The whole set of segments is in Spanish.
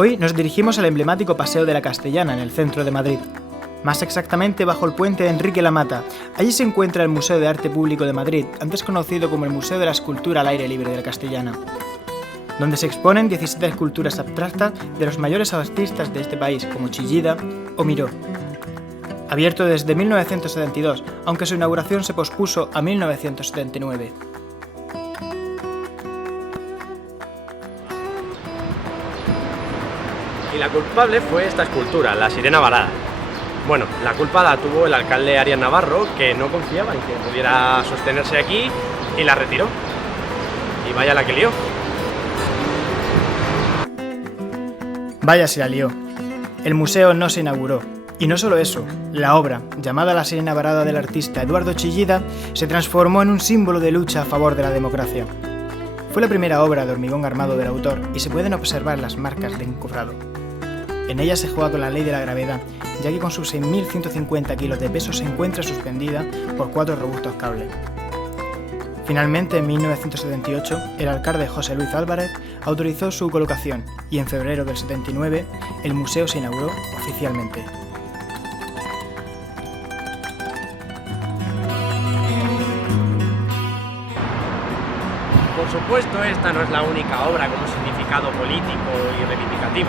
Hoy nos dirigimos al emblemático Paseo de la Castellana, en el centro de Madrid. Más exactamente bajo el puente de Enrique Lamata. Allí se encuentra el Museo de Arte Público de Madrid, antes conocido como el Museo de la Escultura al Aire Libre de la Castellana, donde se exponen 17 esculturas abstractas de los mayores artistas de este país, como Chillida o Miró. Abierto desde 1972, aunque su inauguración se pospuso a 1979. Y la culpable fue esta escultura, la Sirena Varada. Bueno, la culpa la tuvo el alcalde Arias Navarro, que no confiaba en que pudiera sostenerse aquí y la retiró. Y vaya la que lió. Vaya si la lió. El museo no se inauguró. Y no solo eso, la obra, llamada La Sirena Varada del artista Eduardo Chillida, se transformó en un símbolo de lucha a favor de la democracia. Fue la primera obra de hormigón armado del autor y se pueden observar las marcas de encofrado. En ella se juega con la ley de la gravedad, ya que con sus 6.150 kilos de peso se encuentra suspendida por 4 robustos cables. Finalmente, en 1978, el alcalde José Luis Álvarez autorizó su colocación y en febrero del 79 el museo se inauguró oficialmente. Por supuesto, esta no es la única obra con un significado político y reivindicativo.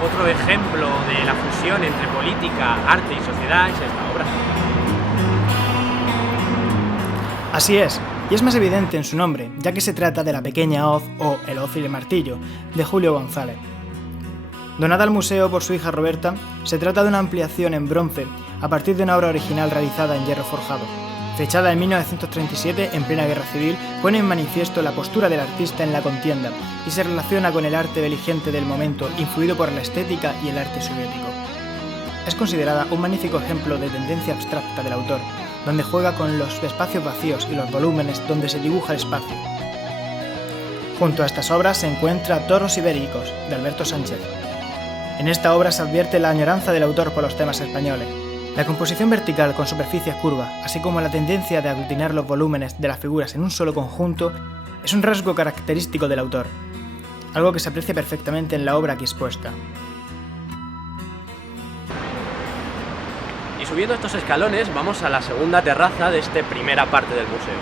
Otro ejemplo de la fusión entre política, arte y sociedad es esta obra. Así es, y es más evidente en su nombre, ya que se trata de la pequeña hoz o El hoz y el martillo, de Julio González. Donada al museo por su hija Roberta, se trata de una ampliación en bronce a partir de una obra original realizada en hierro forjado. Fechada en 1937, en plena guerra civil, pone en manifiesto la postura del artista en la contienda y se relaciona con el arte beligente del momento, influido por la estética y el arte soviético. Es considerada un magnífico ejemplo de tendencia abstracta del autor, donde juega con los espacios vacíos y los volúmenes donde se dibuja el espacio. Junto a estas obras se encuentra Toros Ibéricos, de Alberto Sánchez. En esta obra se advierte la añoranza del autor por los temas españoles. La composición vertical con superficies curvas, así como la tendencia de aglutinar los volúmenes de las figuras en un solo conjunto, es un rasgo característico del autor, algo que se aprecia perfectamente en la obra aquí expuesta. Y subiendo estos escalones vamos a la segunda terraza de esta primera parte del museo.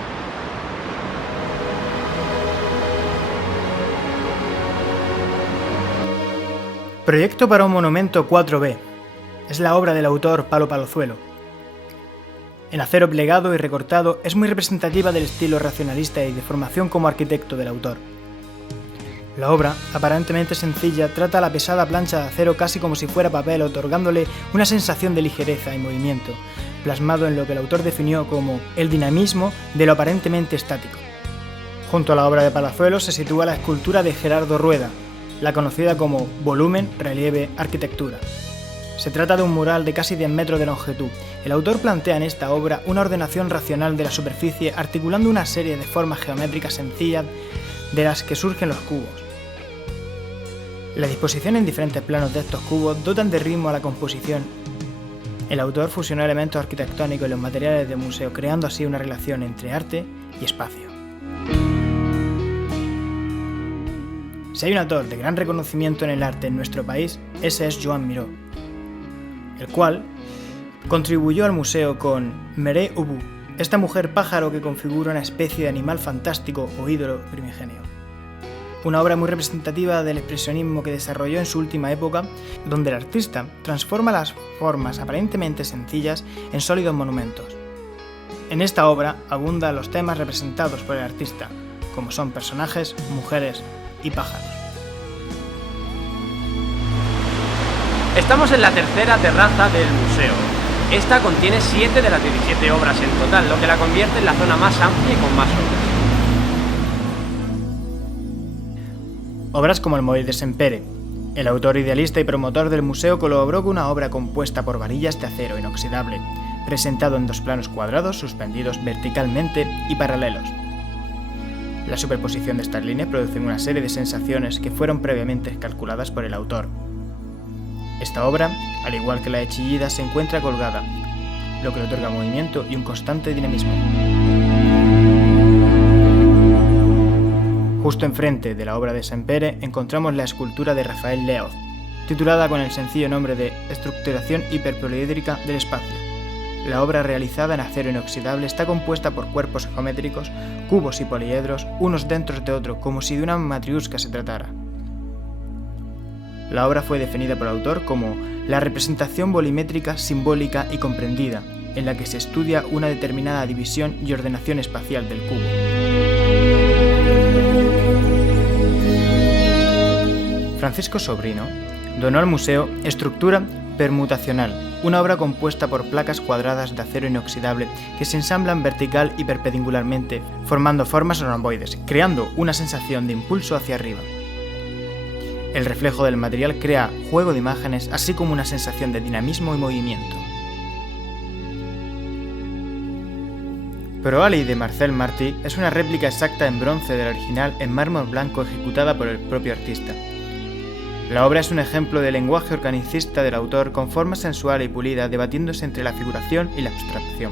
Proyecto para un monumento 4B. Es la obra del autor Palo Palazuelo. En acero plegado y recortado es muy representativa del estilo racionalista y de formación como arquitecto del autor. La obra, aparentemente sencilla, trata la pesada plancha de acero casi como si fuera papel, otorgándole una sensación de ligereza y movimiento, plasmado en lo que el autor definió como el dinamismo de lo aparentemente estático. Junto a la obra de Palazuelo se sitúa la escultura de Gerardo Rueda, la conocida como volumen, relieve, arquitectura. Se trata de un mural de casi 10 metros de longitud. El autor plantea en esta obra una ordenación racional de la superficie, articulando una serie de formas geométricas sencillas de las que surgen los cubos. La disposición en diferentes planos de estos cubos dotan de ritmo a la composición. El autor fusionó elementos arquitectónicos y los materiales del museo, creando así una relación entre arte y espacio. Si hay un autor de gran reconocimiento en el arte en nuestro país, ese es Joan Miró, el cual contribuyó al museo con Mere Ubu, esta mujer pájaro que configura una especie de animal fantástico o ídolo primigenio. Una obra muy representativa del expresionismo que desarrolló en su última época, donde el artista transforma las formas aparentemente sencillas en sólidos monumentos. En esta obra abundan los temas representados por el artista, como son personajes, mujeres y pájaros. Estamos en la tercera terraza del museo. Esta contiene 7 de las 17 obras en total, lo que la convierte en la zona más amplia y con más obras. Obras como el móvil de Sempere. El autor idealista y promotor del museo colaboró con una obra compuesta por varillas de acero inoxidable, presentado en 2 planos cuadrados suspendidos verticalmente y paralelos. La superposición de estas líneas produce una serie de sensaciones que fueron previamente calculadas por el autor. Esta obra, al igual que la de Chillida, se encuentra colgada, lo que le otorga movimiento y un constante dinamismo. Justo enfrente de la obra de Sempere encontramos la escultura de Rafael Leoz, titulada con el sencillo nombre de Estructuración hiperpoliédrica del espacio. La obra, realizada en acero inoxidable, está compuesta por cuerpos geométricos, cubos y poliedros, unos dentro de otros, como si de una matriusca se tratara. La obra fue definida por el autor como la representación volumétrica, simbólica y comprendida, en la que se estudia una determinada división y ordenación espacial del cubo. Francisco Sobrino donó al museo Estructura permutacional, una obra compuesta por placas cuadradas de acero inoxidable que se ensamblan vertical y perpendicularmente, formando formas romboides, creando una sensación de impulso hacia arriba. El reflejo del material crea juego de imágenes, así como una sensación de dinamismo y movimiento. Proali de Marcel Martí es una réplica exacta en bronce del original en mármol blanco ejecutada por el propio artista. La obra es un ejemplo del lenguaje organicista del autor con forma sensual y pulida, debatiéndose entre la figuración y la abstracción,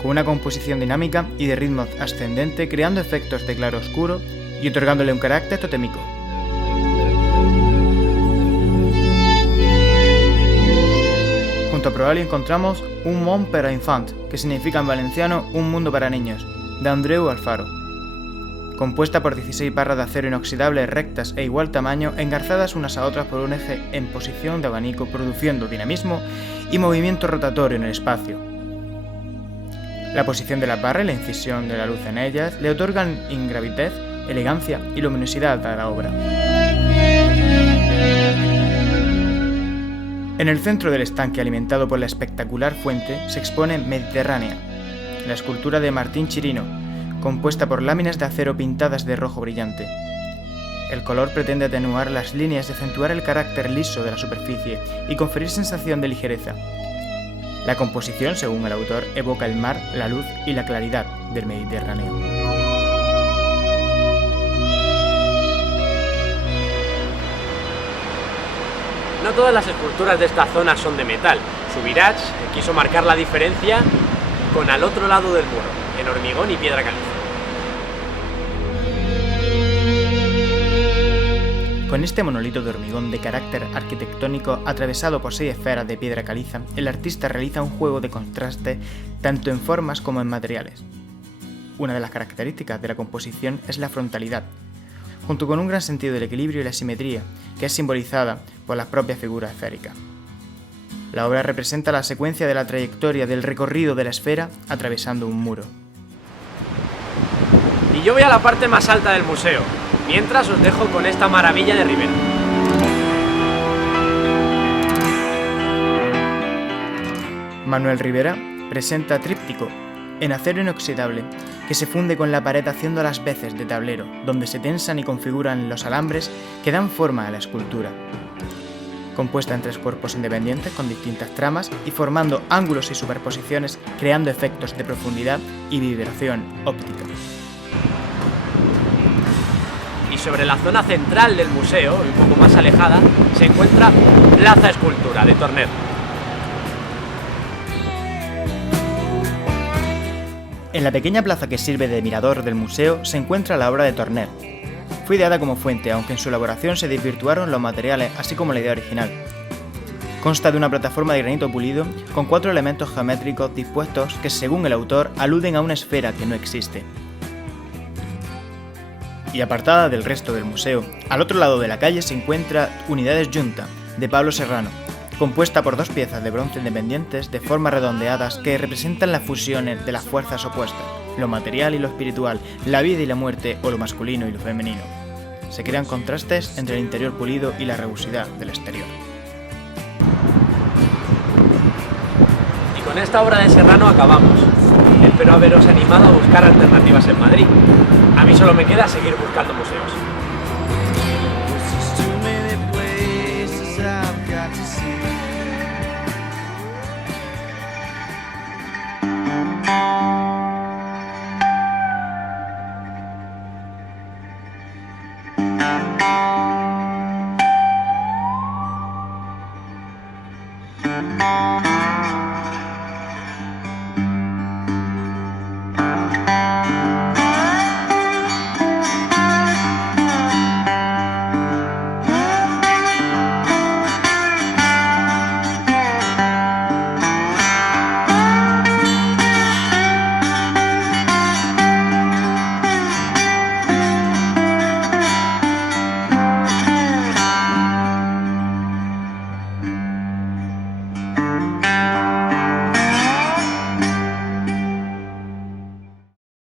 con una composición dinámica y de ritmo ascendente, creando efectos de claro-oscuro y otorgándole un carácter totémico. Junto a Proali encontramos Un món per a infants, que significa en valenciano Un mundo para niños, de Andreu Alfaro, compuesta por 16 barras de acero inoxidable rectas e igual tamaño, engarzadas unas a otras por un eje en posición de abanico, produciendo dinamismo y movimiento rotatorio en el espacio. La posición de las barras y la incisión de la luz en ellas le otorgan ingravitez, elegancia y luminosidad a la obra. En el centro del estanque, alimentado por la espectacular fuente, se expone Mediterránea, la escultura de Martín Chirino, compuesta por láminas de acero pintadas de rojo brillante. El color pretende atenuar las líneas y acentuar el carácter liso de la superficie y conferir sensación de ligereza. La composición, según el autor, evoca el mar, la luz y la claridad del Mediterráneo. No todas las esculturas de esta zona son de metal. Subirats quiso marcar la diferencia con al otro lado del muro, en hormigón y piedra caliza. Con este monolito de hormigón de carácter arquitectónico atravesado por 6 esferas de piedra caliza, el artista realiza un juego de contraste tanto en formas como en materiales. Una de las características de la composición es la frontalidad, junto con un gran sentido del equilibrio y la simetría, que es simbolizada por las propias figuras esféricas. La obra representa la secuencia de la trayectoria del recorrido de la esfera atravesando un muro. Y yo voy a la parte más alta del museo, mientras os dejo con esta maravilla de Ribera. Manuel Ribera presenta Tríptico, en acero inoxidable, que se funde con la pared haciendo las veces de tablero, donde se tensan y configuran los alambres que dan forma a la escultura. Compuesta en 3 cuerpos independientes con distintas tramas y formando ángulos y superposiciones, creando efectos de profundidad y vibración óptica. Y sobre la zona central del museo, un poco más alejada, se encuentra Plaza Escultura de Torner. En la pequeña plaza que sirve de mirador del museo se encuentra la obra de Torner. Fue ideada como fuente, aunque en su elaboración se desvirtuaron los materiales, así como la idea original. Consta de una plataforma de granito pulido con 4 elementos geométricos dispuestos que, según el autor, aluden a una esfera que no existe. Y apartada del resto del museo, al otro lado de la calle se encuentra Unidades Junta, de Pablo Serrano, compuesta por 2 piezas de bronce independientes de formas redondeadas que representan las fusiones de las fuerzas opuestas, lo material y lo espiritual, la vida y la muerte o lo masculino y lo femenino. Se crean contrastes entre el interior pulido y la rugosidad del exterior. Y con esta obra de Serrano acabamos. Espero haberos animado a buscar alternativas en Madrid. A mí solo me queda seguir buscando museos.